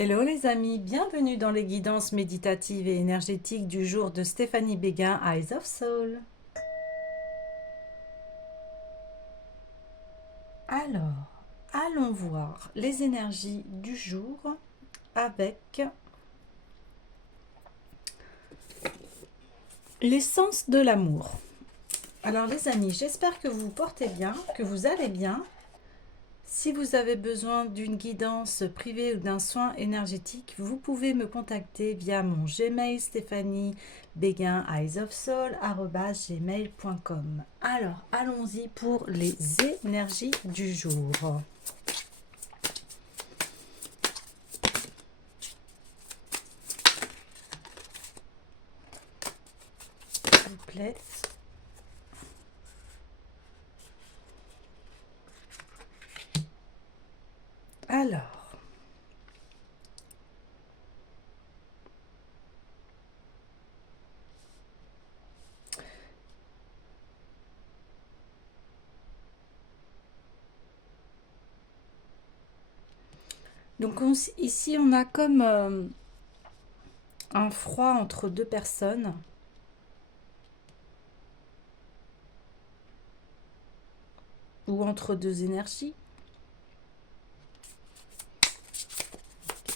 Hello les amis, bienvenue dans les guidances méditatives et énergétiques du jour de Stéphanie Béguin, Eyes of Soul. Alors, allons voir les énergies du jour avec l'essence de l'amour. Alors les amis, j'espère que vous vous portez bien, que vous allez bien. Si vous avez besoin d'une guidance privée ou d'un soin énergétique, vous pouvez me contacter via mon Gmail stéphanie-béguin@gmail.com. Alors, allons-y pour les énergies du jour. S'il vous plaît. Alors, donc ici on a comme un froid entre deux personnes. Ou entre deux énergies.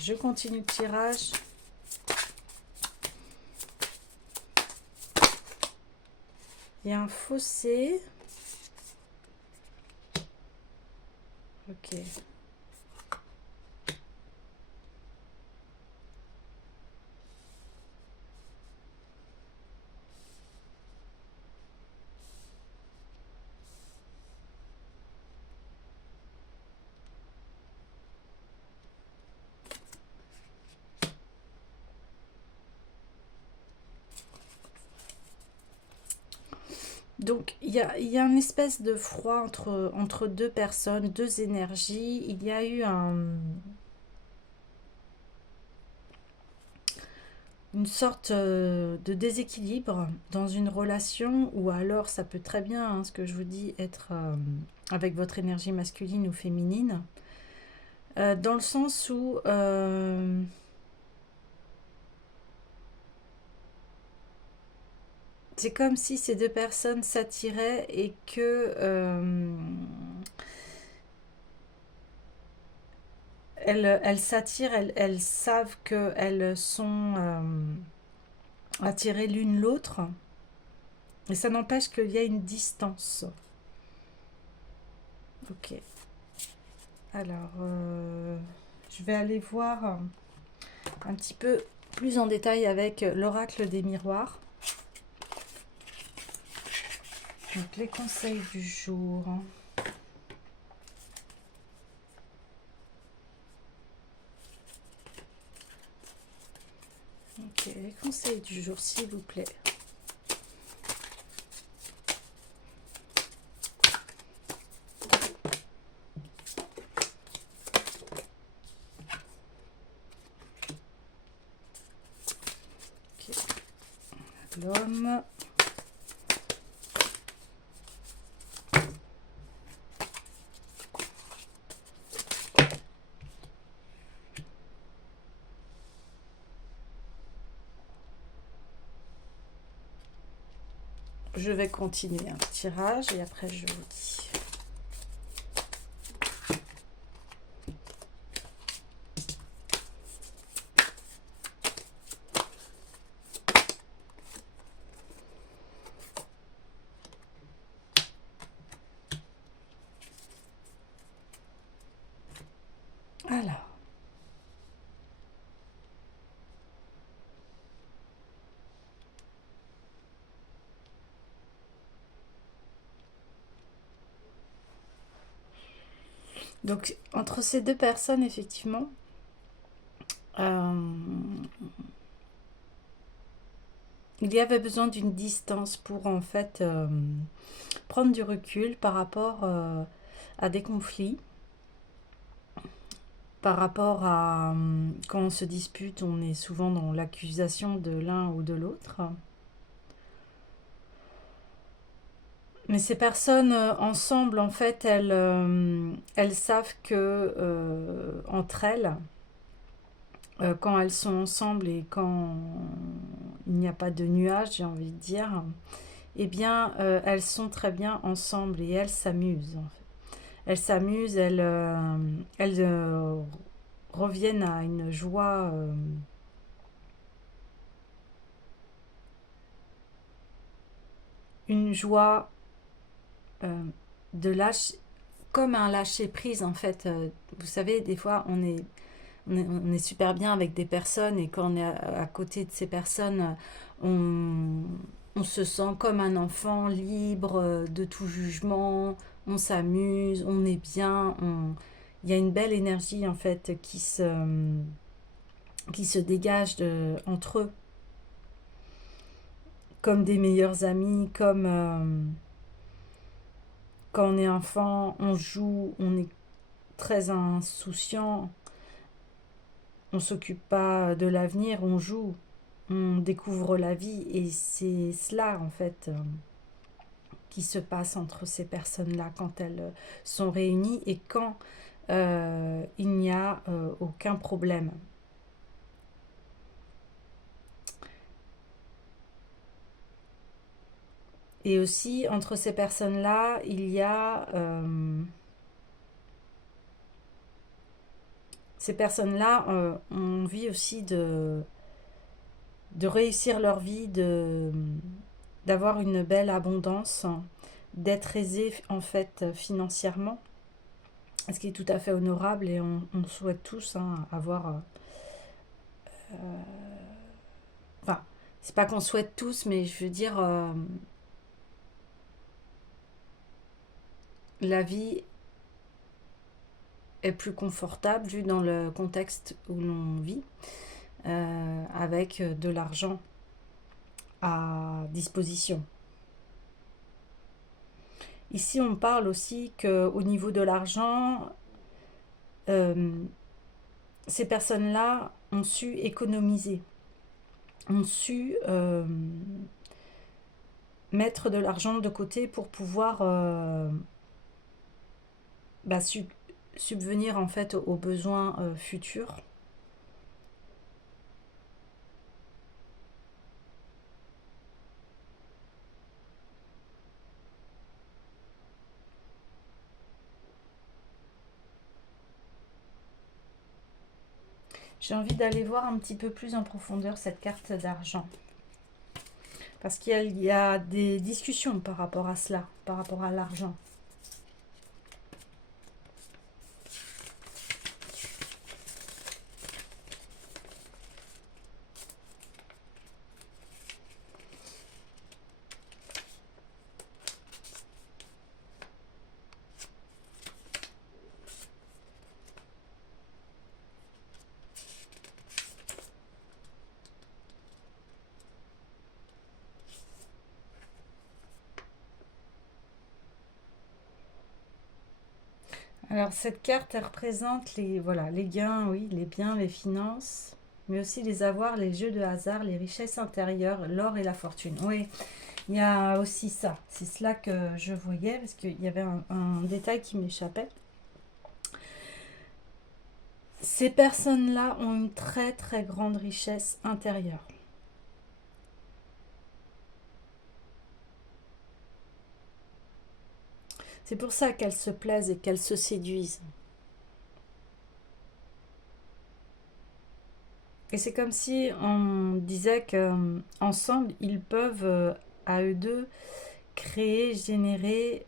Je continue le tirage. Il y a un fossé. Ok. Donc, il y a une espèce de froid entre deux personnes, deux énergies. Il y a eu une sorte de déséquilibre dans une relation, ou alors ça peut très bien, hein, ce que je vous dis, être avec votre énergie masculine ou féminine, dans le sens où c'est comme si ces deux personnes s'attiraient et que elles s'attirent, elles savent qu'elles sont attirées l'une l'autre, et ça n'empêche qu'il y a une distance. Ok. Alors, je vais aller voir un petit peu plus en détail avec l'oracle des miroirs. Donc, les conseils du jour. Ok, les conseils du jour, s'il vous plaît. Ok. L'homme. Je vais continuer un tirage et après je vous dis. Alors, donc entre ces deux personnes, effectivement, il y avait besoin d'une distance pour en fait prendre du recul par rapport à des conflits, par rapport à quand on se dispute, on est souvent dans l'accusation de l'un ou de l'autre. Mais ces personnes ensemble, en fait, elles savent que entre elles, quand elles sont ensemble et quand il n'y a pas de nuages, j'ai envie de dire, eh bien, elles sont très bien ensemble et elles s'amusent, en fait. Elles s'amusent, elles reviennent à une joie euh, de lâcher, comme un lâcher prise en fait. Vous savez, des fois on est super bien avec des personnes et quand on est à côté de ces personnes, on, on se sent comme un enfant libre de tout jugement, on s'amuse, on est bien, il y a une belle énergie en fait qui se dégage entre eux, comme des meilleurs amis, comme quand on est enfant, on joue, on est très insouciant, on s'occupe pas de l'avenir, on joue, on découvre la vie et c'est cela en fait qui se passe entre ces personnes-là quand elles sont réunies et quand il n'y a aucun problème. Et aussi entre ces personnes-là, il y a ces personnes-là ont envie aussi de réussir leur vie, d'avoir une belle abondance, d'être aisé en fait financièrement, ce qui est tout à fait honorable et on souhaite tous avoir... enfin, c'est pas qu'on souhaite tous, mais je veux dire, la vie est plus confortable vu dans le contexte où l'on vit, avec de l'argent à disposition. Ici, on parle aussi qu'au niveau de l'argent, euh, ces personnes-là ont su économiser, ont su mettre de l'argent de côté pour pouvoir bah, subvenir en fait aux besoins futurs. J'ai envie d'aller voir un petit peu plus en profondeur cette carte d'argent. Parce qu'il y a des discussions par rapport à cela, par rapport à l'argent. Alors cette carte, elle représente voilà, les gains, oui, les biens, les finances, mais aussi les avoirs, les jeux de hasard, les richesses intérieures, l'or et la fortune. Oui, il y a aussi ça. C'est cela que je voyais, parce qu'il y avait un détail qui m'échappait. Ces personnes-là ont une très très grande richesse intérieure. C'est pour ça qu'elles se plaisent et qu'elles se séduisent. Et c'est comme si on disait qu'ensemble, ils peuvent, à eux deux, créer, générer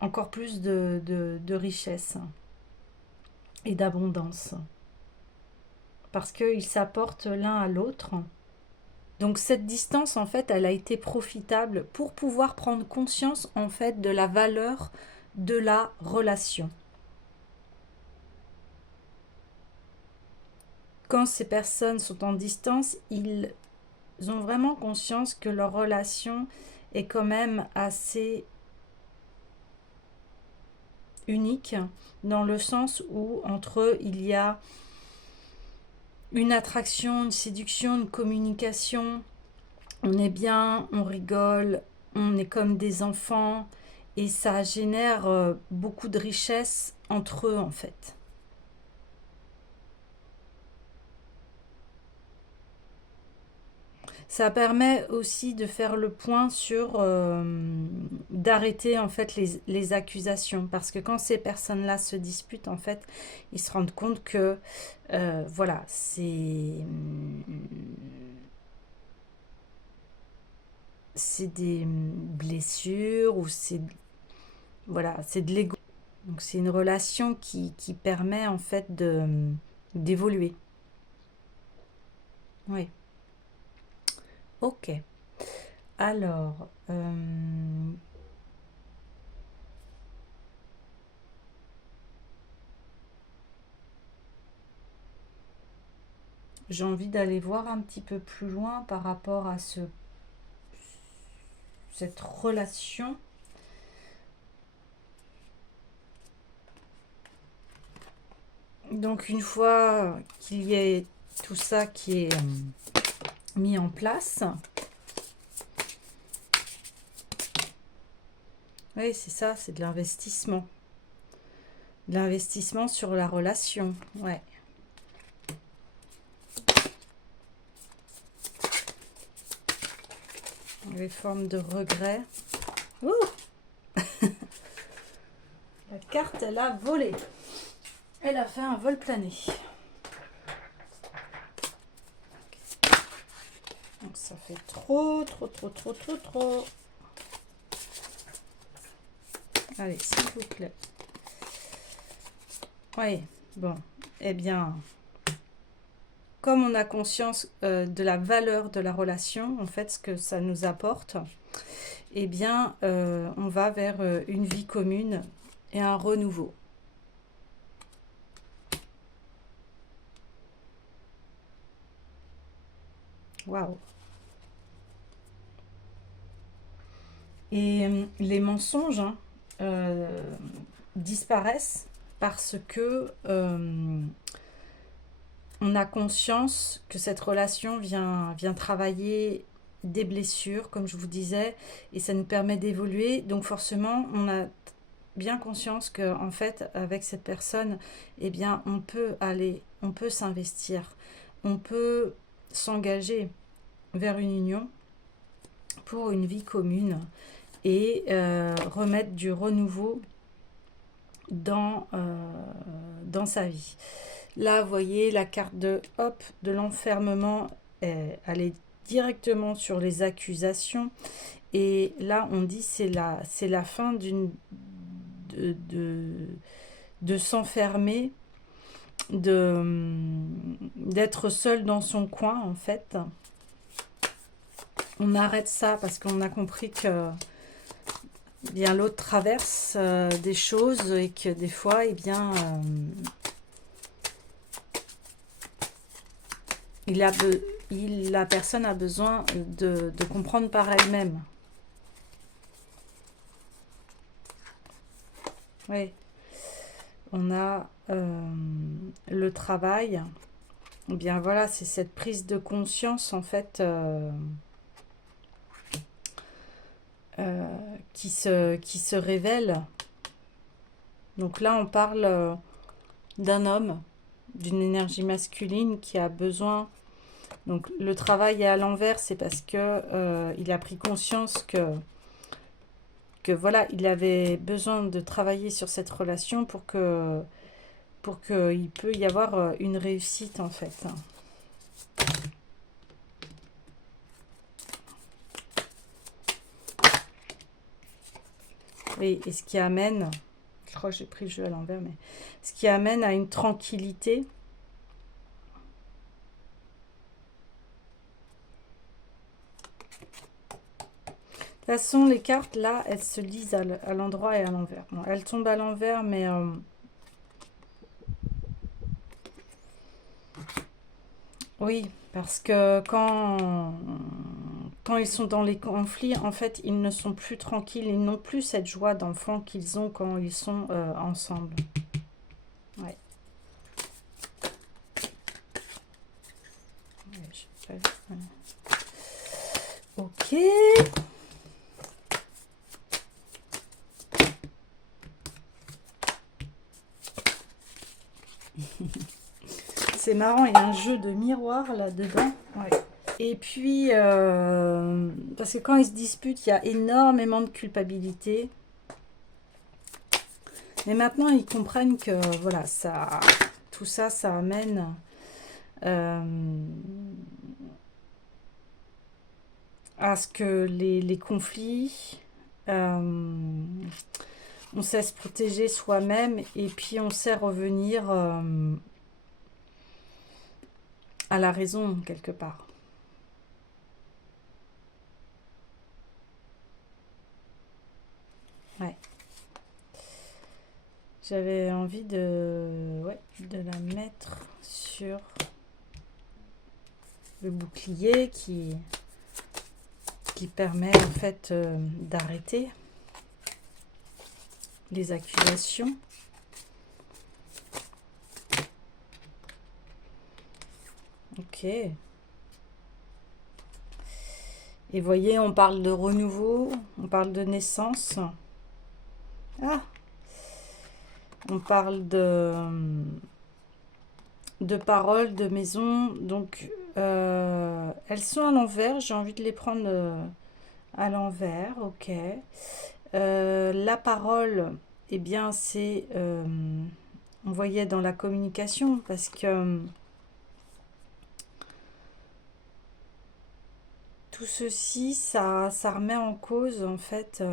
encore plus de richesse et d'abondance. Parce qu'ils s'apportent l'un à l'autre. Donc cette distance, en fait, elle a été profitable pour pouvoir prendre conscience, en fait, de la valeur de la relation. Quand ces personnes sont en distance, ils ont vraiment conscience que leur relation est quand même assez unique, dans le sens où entre eux, il y a une attraction, une séduction, une communication. On est bien, on rigole, on est comme des enfants et ça génère beaucoup de richesse entre eux en fait. Ça permet aussi de faire le point sur d'arrêter en fait les accusations, parce que quand ces personnes-là se disputent, en fait, ils se rendent compte que voilà, c'est des blessures ou c'est voilà, c'est de l'ego. Donc c'est une relation qui permet en fait d'évoluer. Oui. Ok. Alors, j'ai envie d'aller voir un petit peu plus loin par rapport à cette relation. Donc une fois qu'il y ait tout ça qui est mis en place, oui c'est ça, c'est de l'investissement. De l'investissement sur la relation, ouais. Les formes de regret. Ouh la carte, elle a volé. Elle a fait un vol plané. Donc ça fait trop. Allez, s'il vous plaît. Oui, bon. Eh bien, comme on a conscience de la valeur de la relation, en fait, ce que ça nous apporte, eh bien, on va vers une vie commune et un renouveau. Waouh! Et les mensonges disparaissent parce que on a conscience que cette relation vient travailler des blessures, comme je vous disais, et ça nous permet d'évoluer. Donc forcément, on a bien conscience que en fait, avec cette personne, eh bien, on peut s'investir, on peut s'engager vers une union pour une vie commune et remettre du renouveau dans sa vie. Là, vous voyez la carte de l'enfermement, elle est directement sur les accusations. Et là, on dit c'est la fin de s'enfermer, d'être seul dans son coin, en fait. On arrête ça parce qu'on a compris que bien l'autre traverse des choses et que des fois, eh bien, la personne a besoin de comprendre par elle-même. Oui. On a le travail. Eh bien voilà, c'est cette prise de conscience en fait qui se révèle. Donc là, on parle d'un homme, d'une énergie masculine qui a besoin. Donc le travail est à l'envers, c'est parce que il a pris conscience que voilà, il avait besoin de travailler sur cette relation pour qu'il peut y avoir une réussite en fait. Et ce qui amène, je crois que j'ai pris le jeu à l'envers, mais ce qui amène à une tranquillité. De toute façon, les cartes, là, elles se lisent à l'endroit et à l'envers. Bon, elles tombent à l'envers, mais... oui, parce que quand ils sont dans les conflits, en fait, ils ne sont plus tranquilles. Ils n'ont plus cette joie d'enfant qu'ils ont quand ils sont ensemble. Ouais. Ok. C'est marrant, il y a un jeu de miroir là-dedans. Ouais. Et puis, parce que quand ils se disputent, il y a énormément de culpabilité. Mais maintenant, ils comprennent que voilà, ça, tout ça, ça amène à ce que les conflits, on sait se protéger soi-même et puis on sait revenir à la raison quelque part. Ouais. J'avais envie ouais, de la mettre sur le bouclier qui permet en fait d'arrêter les accusations. Ok. Et voyez, on parle de renouveau, on parle de naissance. Ah, on parle de paroles, de maison. Donc, elles sont à l'envers. J'ai envie de les prendre à l'envers. Ok. La parole, eh bien, c'est, on voyait dans la communication, parce que tout ceci, ça remet en cause, en fait,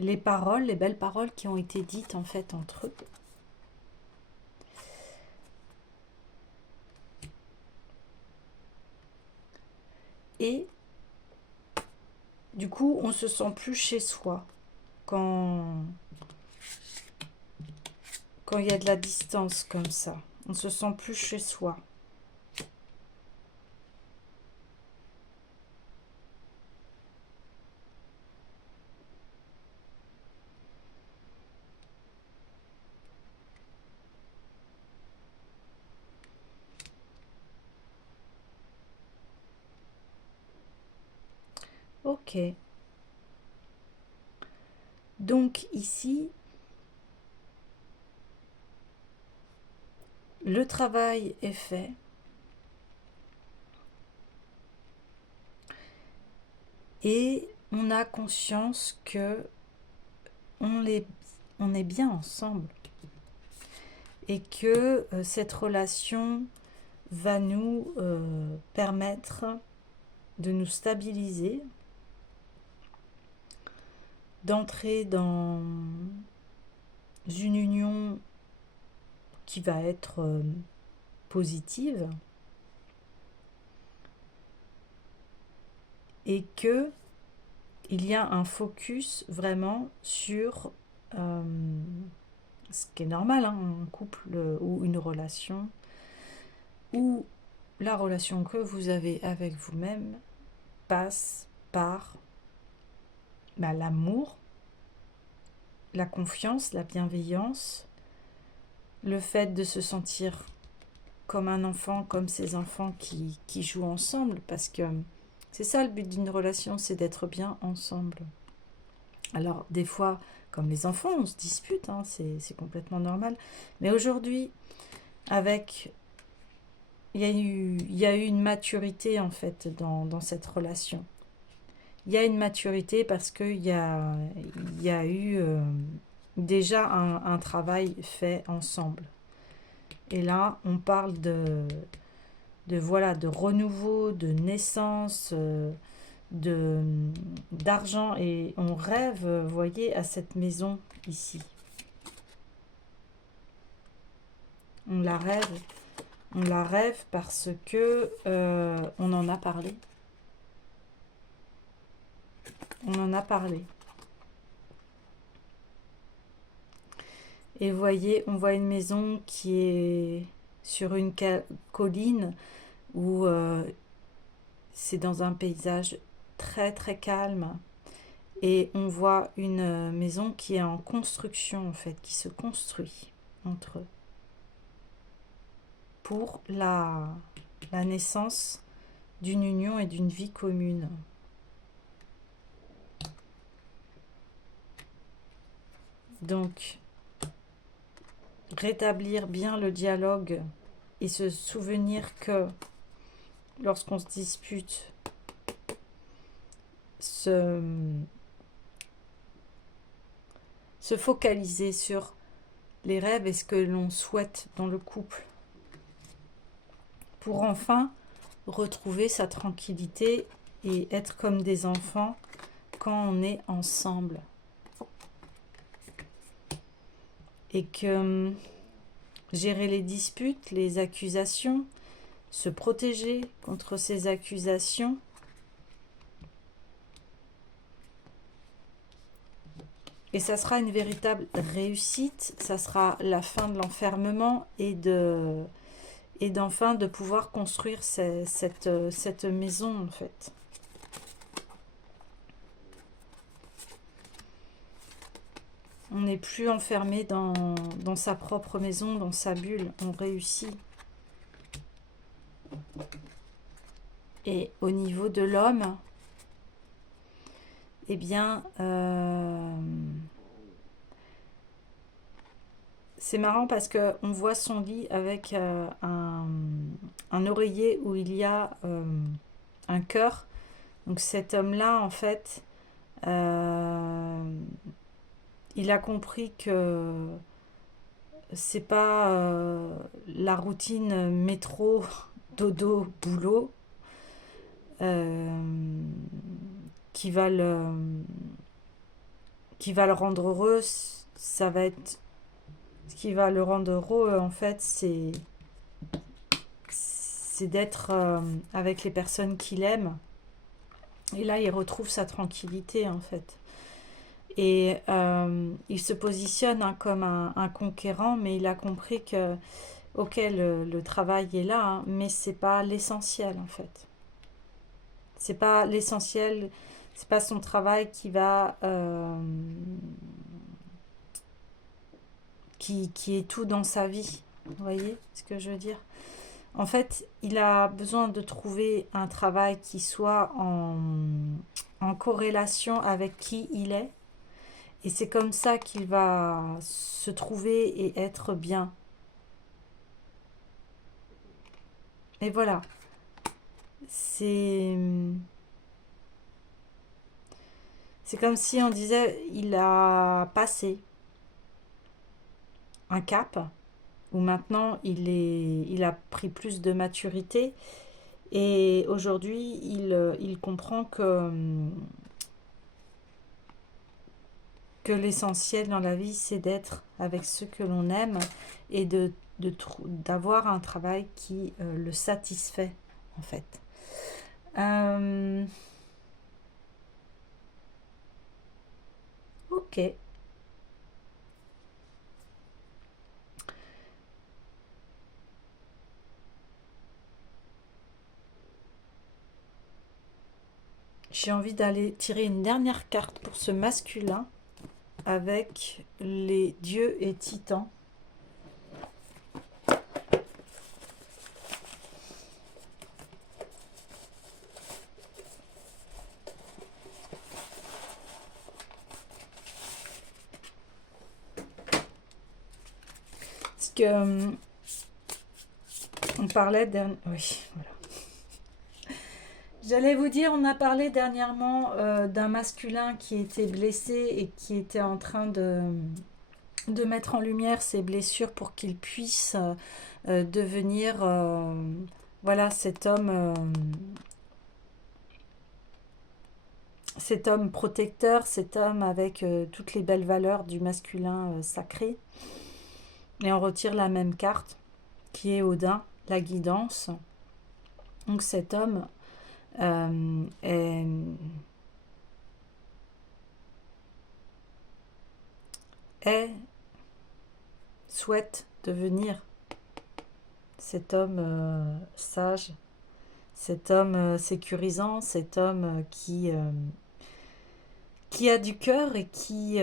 les paroles, les belles paroles qui ont été dites, en fait, entre eux. Et du coup, on se sent plus chez soi quand il y a de la distance comme ça. On se sent plus chez soi. Ok. Donc ici, le travail est fait. Et on a conscience que on est bien ensemble. Et que cette relation va nous permettre de nous stabiliser, d'entrer dans une union qui va être positive, et que il y a un focus vraiment sur ce qui est normal, hein, un couple ou une relation, ou la relation que vous avez avec vous-même passe par l'amour, la confiance, la bienveillance, le fait de se sentir comme un enfant, comme ces enfants qui jouent ensemble, parce que c'est ça le but d'une relation, c'est d'être bien ensemble. Alors des fois, comme les enfants, on se dispute, hein, c'est complètement normal. Mais aujourd'hui, avec il y a eu une maturité en fait dans cette relation. Il y a une maturité parce qu'il y a eu déjà un travail fait ensemble. Et là, on parle voilà, de renouveau, de naissance, d'argent, et on rêve, vous voyez, à cette maison ici. On la rêve parce que on en a parlé. On en a parlé. Et vous voyez, on voit une maison qui est sur une colline où c'est dans un paysage très très calme. Et on voit une maison qui est en construction en fait, qui se construit entre eux pour la naissance d'une union et d'une vie commune. Donc, rétablir bien le dialogue et se souvenir que lorsqu'on se dispute, se focaliser sur les rêves et ce que l'on souhaite dans le couple pour enfin retrouver sa tranquillité et être comme des enfants quand on est ensemble. Et que gérer les disputes, les accusations, se protéger contre ces accusations, et ça sera une véritable réussite, ça sera la fin de l'enfermement et d'enfin de pouvoir construire cette maison en fait. On n'est plus enfermé dans sa propre maison, dans sa bulle, on réussit. Et au niveau de l'homme, eh bien, c'est marrant parce qu'on voit son lit avec un oreiller où il y a un cœur. Donc cet homme-là, en fait, il a compris que c'est pas la routine métro, dodo, boulot qui va le rendre heureux. Ça va être ce qui va le rendre heureux en fait, c'est d'être avec les personnes qu'il aime, et là il retrouve sa tranquillité en fait. Et il se positionne comme un conquérant, mais il a compris que ok, le travail est là, hein, mais c'est pas l'essentiel en fait. C'est pas l'essentiel, c'est pas son travail qui va qui est tout dans sa vie. Vous voyez ce que je veux dire? En fait, il a besoin de trouver un travail qui soit en corrélation avec qui il est. Et c'est comme ça qu'il va se trouver et être bien. Et voilà. C'est comme si on disait, il a passé un cap où maintenant il a pris plus de maturité, et aujourd'hui il comprend que l'essentiel dans la vie c'est d'être avec ceux que l'on aime et d'avoir un travail qui le satisfait en fait. Ok. J'ai envie d'aller tirer une dernière carte pour ce masculin avec les dieux et titans. Parce que on parlait oui, voilà. J'allais vous dire, on a parlé dernièrement d'un masculin qui était blessé et qui était en train de mettre en lumière ses blessures pour qu'il puisse devenir voilà, cet homme protecteur, cet homme avec toutes les belles valeurs du masculin sacré. Et on retire la même carte qui est Odin, la guidance. Donc cet homme souhaite devenir cet homme sage, cet homme sécurisant, cet homme qui a du cœur et qui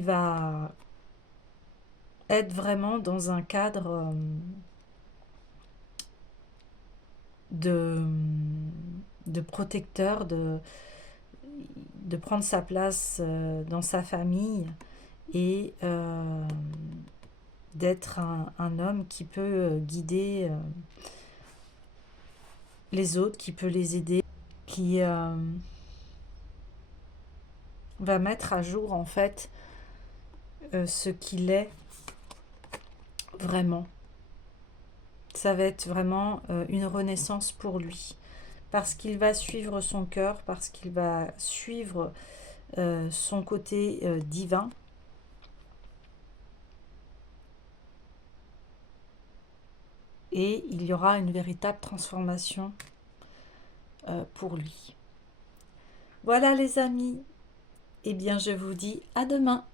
va être vraiment dans un cadre de protecteur, de prendre sa place dans sa famille et d'être un homme qui peut guider les autres, qui peut les aider, qui va mettre à jour en fait ce qu'il est vraiment. Ça va être vraiment une renaissance pour lui. Parce qu'il va suivre son cœur, parce qu'il va suivre son côté divin. Et il y aura une véritable transformation pour lui. Voilà les amis. Eh bien je vous dis à demain.